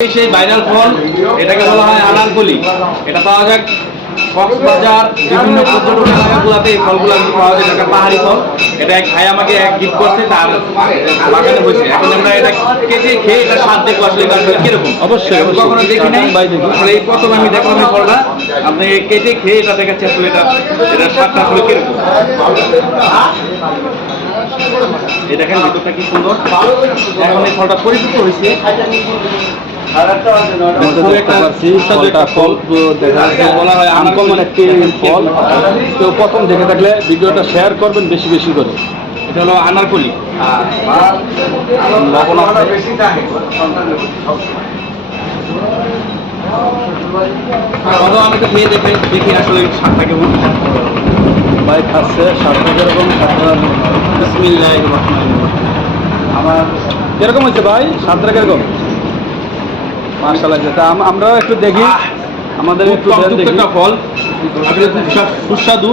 সেই ভাইরাল ফল এটাকে বলা হয় আনারকলি। এটা পাওয়া যায় কক্সবাজার বিভিন্ন পর্যটন এলাকাগুলোতে। এই ফলগুলো পাওয়া যায়, এটা পাহাড়ি ফল। এটা এক ভাই আমাকে এক গিফট করছে, তার বাগানে হয়েছে। এখন আমরা এটা কেটে খেয়ে এটা স্বাদ দেখবো আসলে এটা আসলে কিরকম। অবশ্যই কখনো দেখি নাই, এই প্রথম আমি দেখলাম এই ফলটা। আপনি কেটে খেয়ে এটা দেখাচ্ছি আসলে এটা এটার স্বাদটা আসলে কিরকম। এই দেখেন ভিতরটা কি সুন্দর। এখন এই ফলটা পরিপক্ক হয়েছে। বলা হয় আনকমন একটি ফল। তো প্রথম দেখে থাকলে ভিডিওটা শেয়ার করবেন বেশি বেশি করে। এটা হলো আনারকলি। লবণ আছে। আমি তো খেয়ে দেখি আসলে স্বাদটা কেমন। ভাই খাচ্ছে স্বাদটা কিরকম? বিসমিল্লাহির রহমানির রহিম। আমার কিরকম হচ্ছে ভাই? স্বাদটা কিরকম? মাশাআল্লাহ। যেটা আমরাও একটু দেখি, আমাদের একটু দেখি। একটা ফল আসলে খুব সুস্বাদু।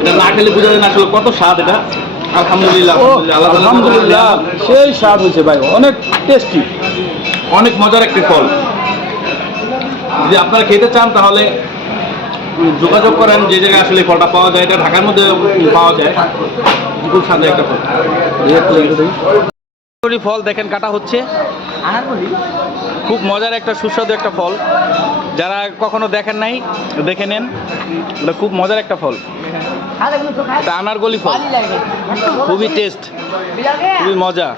এটা না খেলে বোঝা যায় না আসলে কত স্বাদ এটা। আলহামদুলিল্লাহ, আলহামদুলিল্লাহ, সেই স্বাদ হয়েছে ভাই, অনেক টেস্টি, অনেক মজার একটি ফল। যদি আপনারা খেতে চান তাহলে যোগাযোগ করেন যে জায়গায় আসলে ফলটা পাওয়া যায়। এটা ঢাকার মধ্যে পাওয়া যায়। খুব স্বাদের একটা ফল। ফল দেখেন কাটা হচ্ছে। খুব মজার একটা সুস্বাদু একটা ফল। যারা কখনো দেখেন নাই দেখে নেন, এটা খুব মজার একটা ফল। এটা আনারকলি ফল, খুবই টেস্ট, খুবই মজা।